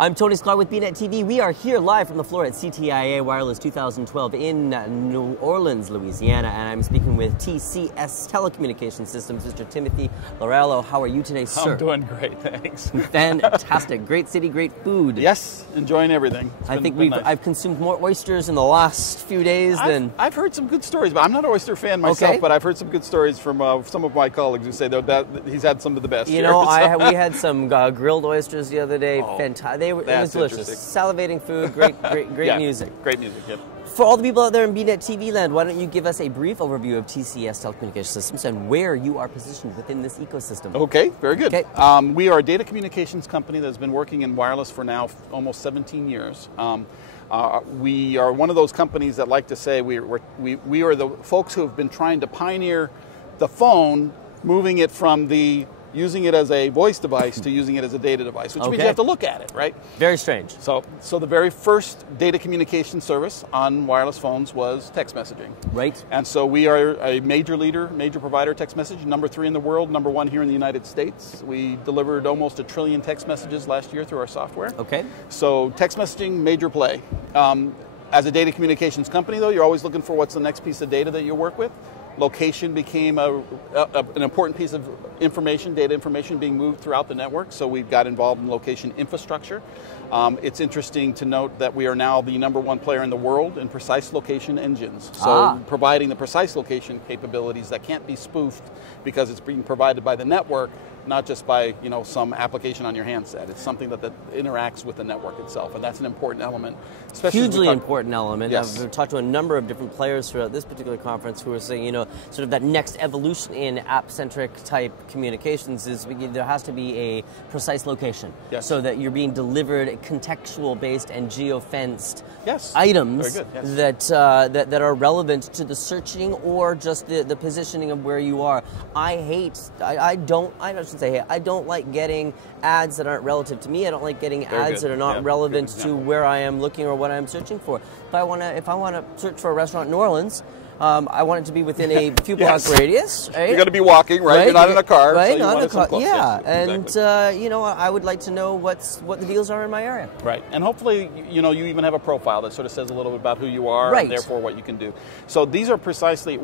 I'm Tony Sklar with bnetTV. We are here live from the floor at CTIA Wireless 2012 in New Orleans, Louisiana, and I'm speaking with TCS Telecommunication Systems, Mr. Timothy Lorello. How are you today, sir? I'm doing great, thanks. Fantastic. Great city, great food. Yes, enjoying everything. I think I've consumed more oysters in the last few days than... I've heard some good stories, but I'm not an oyster fan myself, okay. But I've heard some good stories from some of my colleagues who say that he's had some of the best. You know, we had some grilled oysters the other day. Oh. Fantastic. It was delicious. Salivating food, great yeah, music. Great music, yep. For all the people out there in bnetTV land, why don't you give us a brief overview of TCS Telecommunication Systems and where you are positioned within this ecosystem? Okay, very good. Okay. We are a data communications company that's been working in wireless for now almost 17 years. We are one of those companies that like to say we are the folks who have been trying to pioneer the phone, moving it from using it as a voice device to using it as a data device, which means you have to look at it, right? Very strange. So the very first data communication service on wireless phones was text messaging. Right. And so we are a major leader, major provider of text messaging, number 3 in the world, number 1 here in the United States. We delivered almost 1 trillion text messages last year through our software. Okay. So text messaging, major play. As a data communications company, though, you're always looking for what's the next piece of data that you work with. Location became an important piece of information, data information being moved throughout the network, so we've got involved in location infrastructure. It's interesting to note that we are now the #1 player in the world in precise location engines. So providing the precise location capabilities that can't be spoofed because it's being provided by the network, not just by some application on your handset. It's something that interacts with the network itself, and that's an important element. Hugely important element. Yes. I've talked to a number of different players throughout this particular conference who are saying, sort of that next evolution in app-centric type communications is there has to be a precise location, so that you're being delivered contextual-based and geo-fenced items that are relevant to the searching or just the positioning of where you are. I don't like getting ads that aren't relative to me. I don't like getting ads that are not relevant to where I am looking or what I'm searching for. If I want to search for a restaurant in New Orleans, I want it to be within a few block radius. Right? You're going to be walking, right? You're not in a car, right? So not in a car. Yeah, and I would like to know what the deals are in my area. Right, and hopefully, you even have a profile that sort of says a little bit about who you are, and therefore what you can do. So these are precisely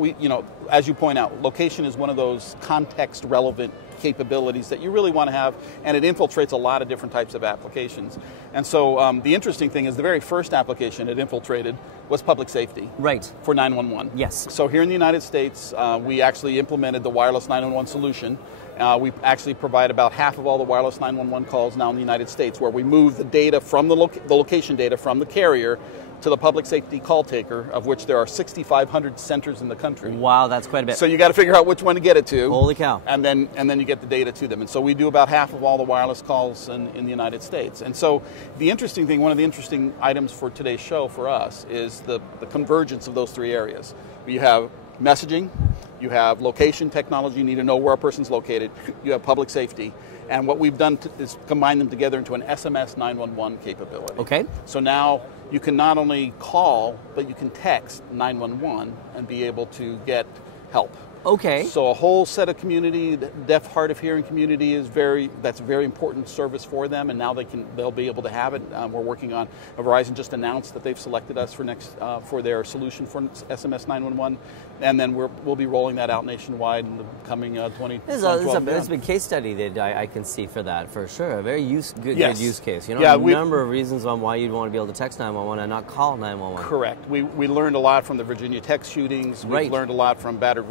as you point out, location is one of those context relevant capabilities that you really want to have, and it infiltrates a lot of different types of applications. And so the interesting thing is the very first application it infiltrated was public safety. Right. For 911. Yes. So here in the United States, we actually implemented the wireless 911 solution. We actually provide about half of all the wireless 911 calls now in the United States, where we move the data from the location data from the carrier to the public safety call taker, of which there are 6,500 centers in the country. Wow, that's quite a bit. So you got to figure out which one to get it to. Holy cow. And then you get the data to them. And so we do about half of all the wireless calls in the United States. And so the interesting thing, one of the interesting items for today's show for us is the convergence of those 3 areas. You have messaging, you have location technology, you need to know where a person's located, you have public safety, and what we've done is combine them together into an SMS 911 capability. Okay. So now you can not only call, but you can text 911 and be able to get help. Okay. So a whole set of community, the deaf, hard of hearing community that's a very important service for them, and now they'll be able to have it. We're working on, Verizon just announced that they've selected us for their solution for SMS 911, and then we'll be rolling that out nationwide in the coming 2012. There's a big case study that I can see for that, for sure. A very good use case. A number of reasons on why you'd want to be able to text 911 and not call 911. Correct. We learned a lot from the Virginia Tech shootings. We've learned a lot from battered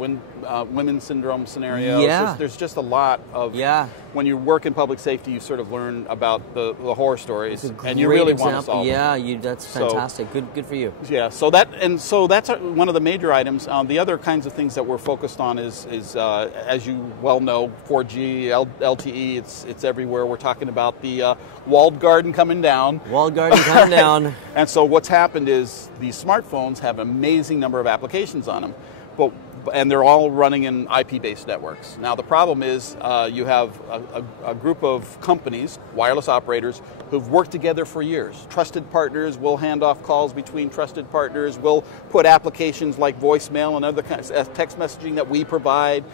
women's syndrome scenarios. Yeah. There's just a lot of, when you work in public safety, you sort of learn about the horror stories, and you really want to solve them. Yeah, that's fantastic. Good for you. Yeah, so that's one of the major items. The other kinds of things that we're focused on is as you well know, 4G, LTE, it's everywhere. We're talking about the walled garden coming down. Walled garden coming down. And so what's happened is these smartphones have an amazing number of applications on them, and they're all running in IP-based networks. Now the problem is you have a group of companies, wireless operators, who've worked together for years. Trusted partners will hand off calls between trusted partners, will put applications like voicemail and other kinds of text messaging that we provide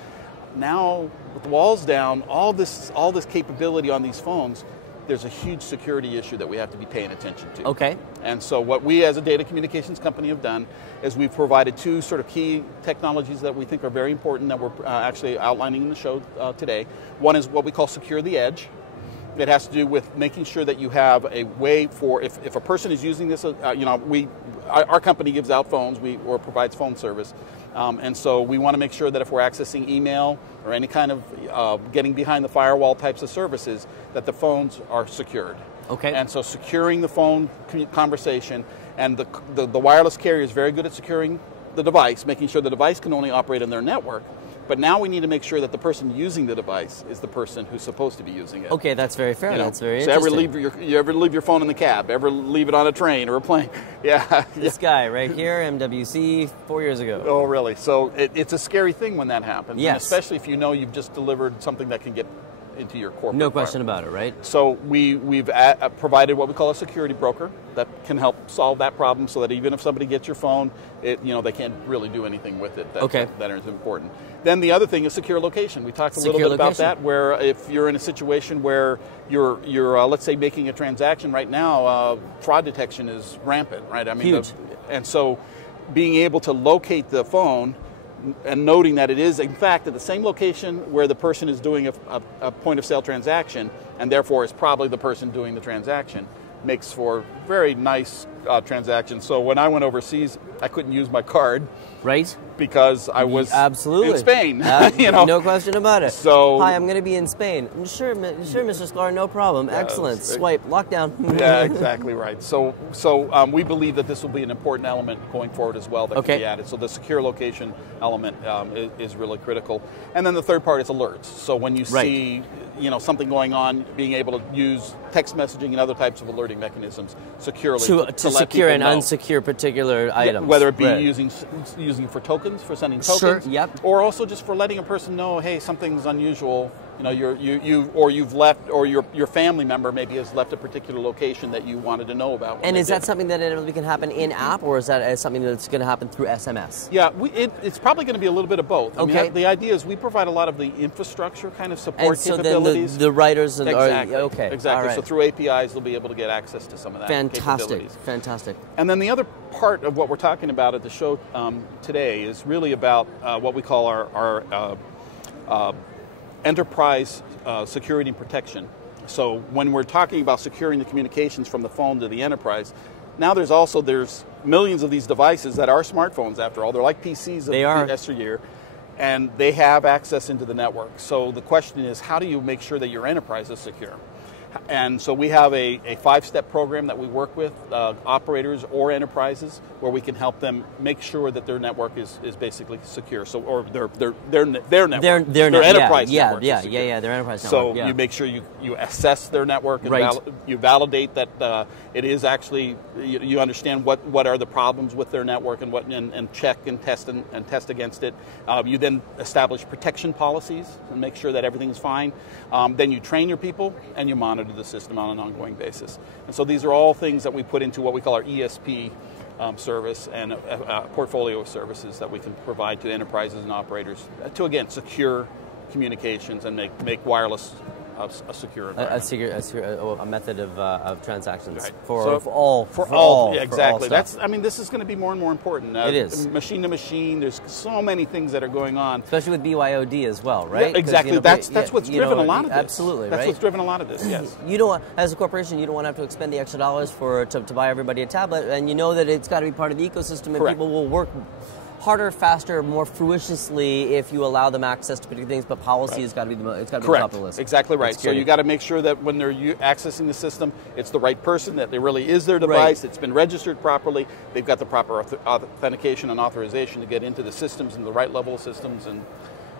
now with the walls down, all this capability on these phones, there's a huge security issue that we have to be paying attention to. Okay. And so what we as a data communications company have done is we've provided two sort of key technologies that we think are very important that we're actually outlining in the show today. One is what we call Secure the Edge. It has to do with making sure that you have a way for, if a person is using this, our company gives out phones, or provides phone service. And so we want to make sure that if we're accessing email or any kind of getting behind the firewall types of services, that the phones are secured. Okay. And so securing the phone conversation, and the wireless carrier is very good at securing the device, making sure the device can only operate on their network. But now we need to make sure that the person using the device is the person who's supposed to be using it. Okay, that's very fair. That's very so interesting. You ever leave your phone in the cab? Ever leave it on a train or a plane? Yeah. This guy right here, MWC, 4 years ago. Oh, really? So it's a scary thing when that happens. Yes. And especially if you know you've just delivered something that can get into your corporate No question about it, right? So we've provided what we call a security broker that can help solve that problem, so that even if somebody gets your phone, they can't really do anything with it that is important. Then the other thing is secure location. We talked a little bit about that, where if you're in a situation where you're let's say making a transaction right now, fraud detection is rampant, right? I mean, huge. And so being able to locate the phone and noting that it is, in fact, at the same location where the person is doing a point-of-sale transaction, and therefore is probably the person doing the transaction, makes for very nice transactions. So when I went overseas, I couldn't use my card. Right. Because I was in Spain. No question about it. So, hi, I'm going to be in Spain. Sure, Mr. Sklar, no problem. Excellent. Swipe, lockdown. Yeah, exactly right. So we believe that this will be an important element going forward as well that can be added. So the secure location element is really critical. And then the third part is alerts. So when you see something going on, being able to use text messaging and other types of alerting mechanisms securely to secure and unsecure particular items. Whether it be using for tokens, for sending tokens, sure, yep. Or also just for letting a person know, hey, something's unusual. You've left, or your family member maybe has left a particular location that you wanted to know about. And is that something that inevitably can happen in app, or is that something that's going to happen through SMS? Yeah, it's probably going to be a little bit of both. I mean, the idea is we provide a lot of the infrastructure kind of support capabilities. Then the writers and exactly. Right. So through APIs, they'll be able to get access to some of that. Fantastic. And then the other part of what we're talking about at the show today is really about what we call our enterprise security and protection. So when we're talking about securing the communications from the phone to the enterprise, now there's millions of these devices that are smartphones, after all. They're like PCs of yesteryear, and they have access into the network. So the question is, how do you make sure that your enterprise is secure? And so we have a 5-step program that we work with operators or enterprises, where we can help them make sure that their network is basically secure. So, or their network, their enterprise network. Their enterprise network. So you make sure you assess their network and you validate that it is actually, you understand what are the problems with their network and check and test against it. You then establish protection policies and make sure that everything's fine. Then you train your people and you monitor the system on an ongoing basis. And so these are all things that we put into what we call our ESP service, and a portfolio of services that we can provide to enterprises and operators to, again, secure communications and make wireless a secure environment. A method of transactions for all. Yeah, exactly. This is going to be more and more important. It is. Machine to machine, there's so many things that are going on. Especially with BYOD as well, right? Yeah, exactly. That's what's driven a lot of this. Absolutely, That's what's driven a lot of this, yes. You don't, as a corporation, you don't want to have to expend the extra dollars to buy everybody a tablet, and you know that it's got to be part of the ecosystem, and people will work harder, faster, more fruitiously if you allow them access to particular things, but policy has got to be the top of the list. Exactly right. So you got to make sure that when they're accessing the system, it's the right person, that it really is their device, it's been registered properly, they've got the proper authentication and authorization to get into the systems and the right level of systems,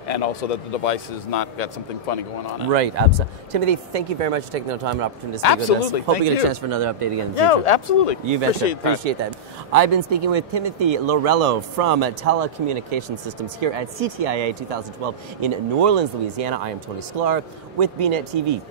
and also that the device has not got something funny going on. Right, absolutely. Timothy, thank you very much for taking the time and opportunity to speak with us. Hope we get a chance for another update again in the future. Yeah, absolutely. You betcha. Appreciate that. I've been speaking with Timothy Lorello from TeleCommunication Systems here at CTIA 2012 in New Orleans, Louisiana. I am Tony Sklar with bnetTV.